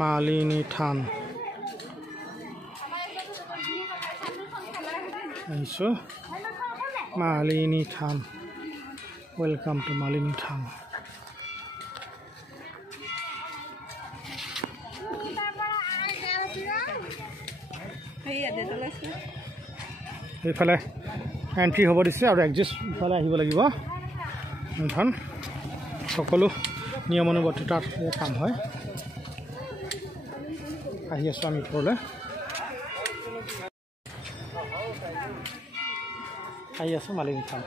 মালিনী থান আহিছো মালিনী থান welcome to Malini থান এইফালে entry হ'ব দিছে আৰু এক্সিট ইফালে আহিব লাগিব থান সকলো নিয়মানুবৰ্তিতাৰ কাম হয় আহি আছো আমি ঘৰলৈ আহি আছো মালিনী থান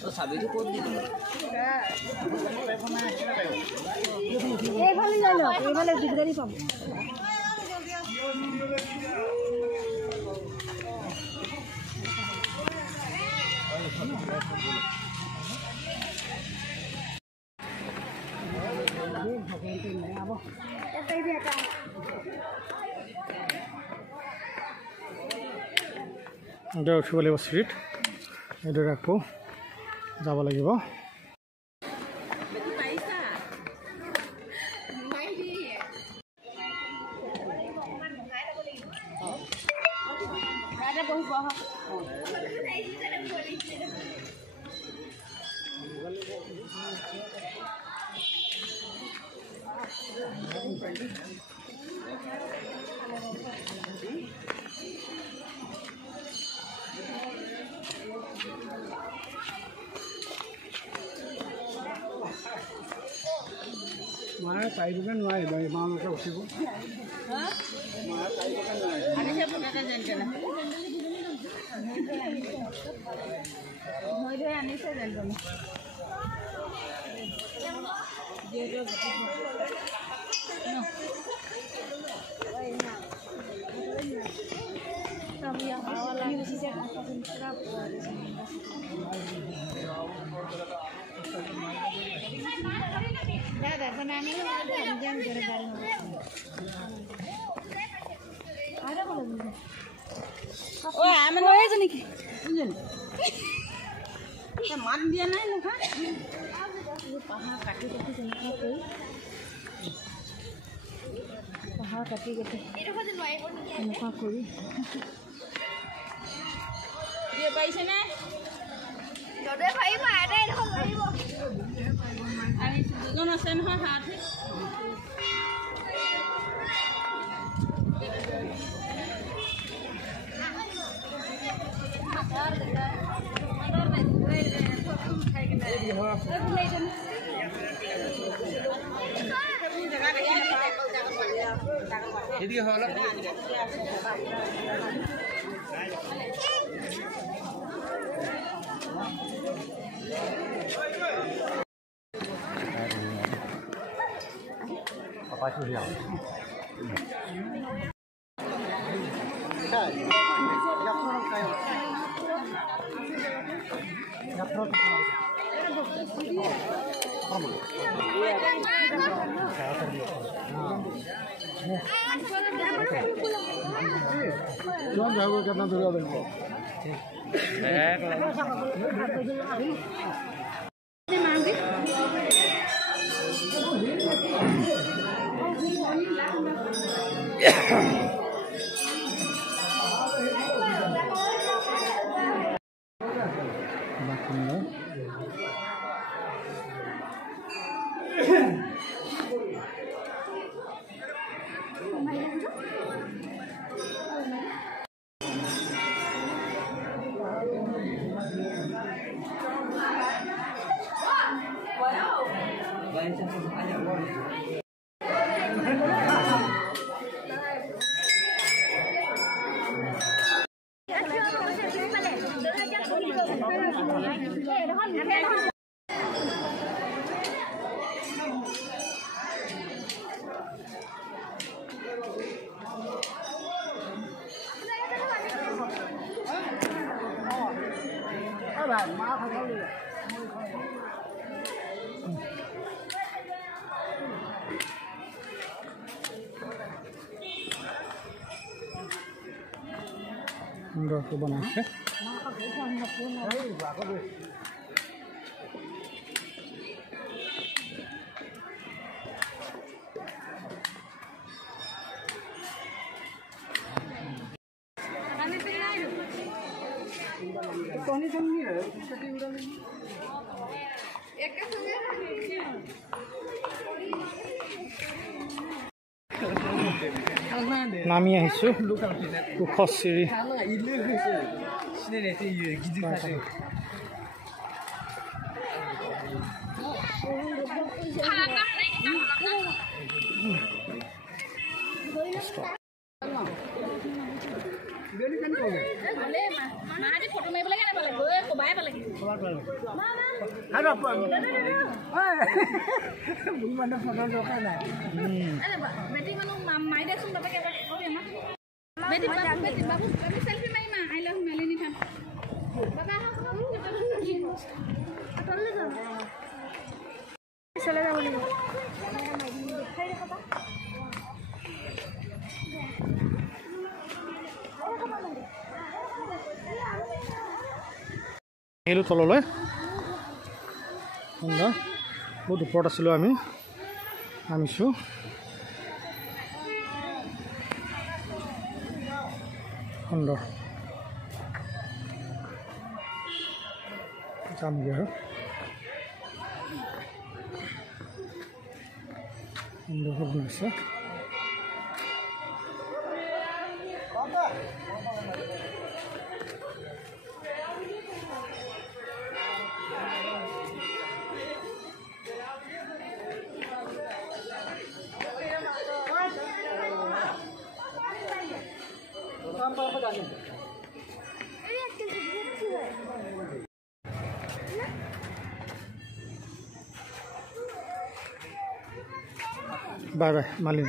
তো সাবিটো কোড দি দিল এইফালে যাই লওক এইফালে দিগদারি পাব এটা উঠিব লাগিব ষ্ট্ৰীট এইদৰে আকৌ যাব লাগিব মায়ে পাৰিব নোৱাৰিব ইমানলৈকে উঠিব আনিছে যেন दादा बनाने जन करे गाड़ी आरे बोलो ओ आमे नय जनी की बुझन ए मान दिया নাই নখা পাহা কাটি কাটি জনকা কই পাহা কাটি কাটি এটো কত নয় নখা কই দিয়ে পাইছে না জদে ভাই মাতে এখন লইব আমি দুজন আছে নহয় হাত এদিকে হলো Apa sih dia? Jangan jauh karena dulu ada. সুন্দৰকৈ বনাইছে নামি আহিছোঁ ওখ চিৰি ফটো মাৰিব লাগে নাপালে গৈ কবাই পালে বেটি মানুহ মাৰি দেচোন বাপেকে বেটি চেলফি মাৰি মা আই লাভ মেলিনি থান চলে যাব লাগিব আহিলোঁ তললৈ সুন্দৰ বহুত ওপৰত আছিলোঁ আমি নামিছোঁ সুন্দৰ যামগৈ আৰু সুন্দৰ বনাইছে Bye bye, Malin.